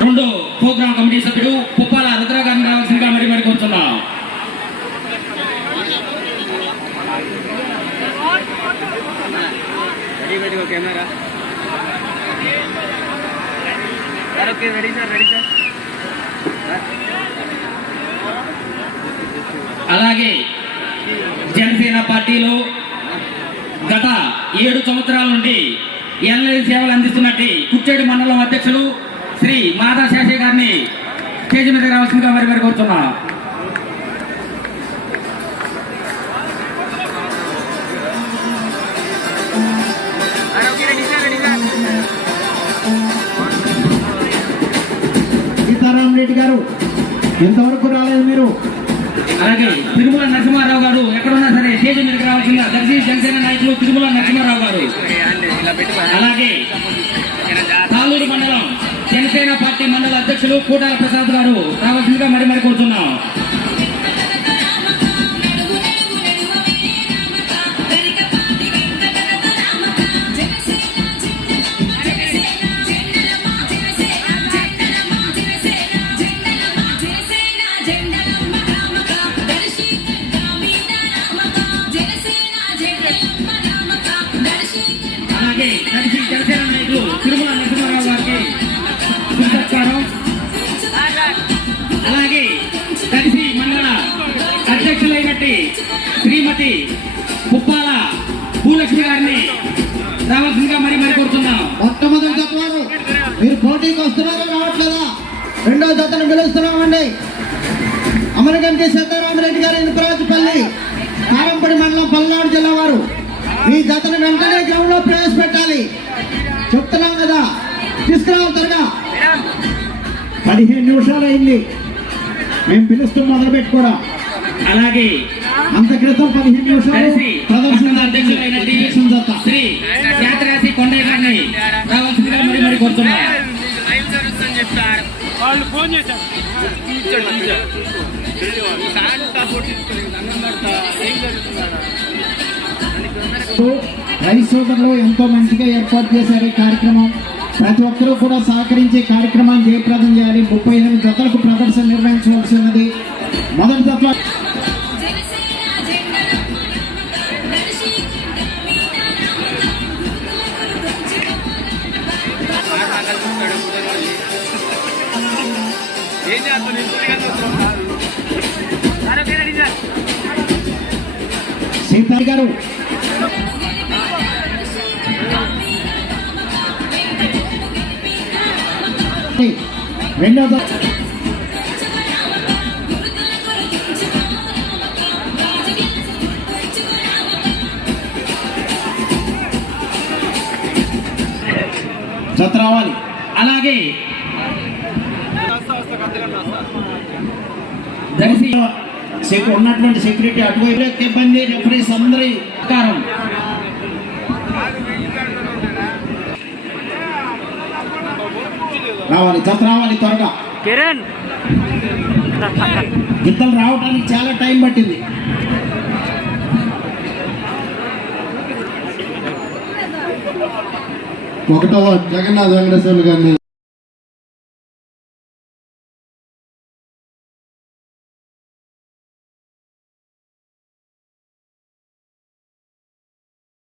రెండు programme committee సభ్యుడు పుప్పాల రుద్ర గారిని రావాల్సిందిగా మరి మరి కోరుతున్నాం. Camera. Okay ready sir ready sir అలాగే జనసేన పార్టీలో గత ఏడు సంవత్సరాల నుండి ఎన్ఎల్ఏ సేవలు అందిస్తున్నట్టు కుచ్చేడు మండలం అధ్యక్షులు శ్రీ మాధవ శేషయ్య గారిని స్టేజ్ మీద రావాల్సిందిగా మరి మరి కోరుతున్నాం. సీతారాం రెడ్డి గారు ఇంతవరకు రాలేదు మీరు? అలాగే తిరుమల నరసింహారావు గారు ఎక్కడున్నా సరే స్టేజ్ మీదకి రావాల్సిందిగా దర్శి జనసేన నాయకులు తిరుమల నరసింహారావు గారు. అలాగే పాలూరు మండలం జనసేన పార్టీ మండల అధ్యక్షులు కూటాల ప్రసాద్ గారు రావాల్సిందిగా మరి మరి కోరుతున్నాం అలాగే దర్శి జనసేన నాయకులు తిరుమల నరసింహారావు గారికి పురస్కారం అలాగే కలిసి మండల అధ్యక్షులైనట్టి శ్రీమతి పుప్పాల భూలక్ష్మి గారిని రావాల్సిందిగా మరి మరి కోరుతున్నాం మొట్టమొదటి జత మీరు పోటీకి వస్తున్నారా రావట్లేదా? రెండో జతను పిలుస్తున్నామండి అమరగంటి సీతారామరెడ్డి గారు కదా తీసుకురావాలి త్వరగా. పదిహేను నిమిషాలు అయింది. మేము పిలుస్తూ మొదలు పెట్టుకోవడం అలాగే అంత క్రితం పదిహేను నిమిషాలు దర్శి ప్రదర్శన శ్రీ కొండయ్య గారిని రావాల్సిందిగా మరి మరి వాళ్ళు ఫోన్ చేశారు. ఏం జరుగుతున్నారా రైతు ఎంతో మంచిగా ఏర్పాటు చేశారు ఈ కార్యక్రమం. ప్రతి ఒక్కరూ కూడా సహకరించి కార్యక్రమాన్ని జయప్రదం చేయాలి. ముప్పై ఎనిమిది జతలకు ప్రదర్శన నిర్వహించవలసి ఉన్నది. మొదటి జత. ఏం చేస్తాను గారు రెండో జత రావాలి అలాగే దర్శి ఉన్నటువంటి సెక్యూరిటీ అటువైపు. ఇబ్బంది రిఫరీస్ అందరి కారం రావాలి జత రావాలి త్వరగా. కిరణ్! గిత్తలు రావడానికి చాలా టైం పట్టింది. ఒకటవ జగన్నాథ్ వెంకటేశ్వర్లు గారిని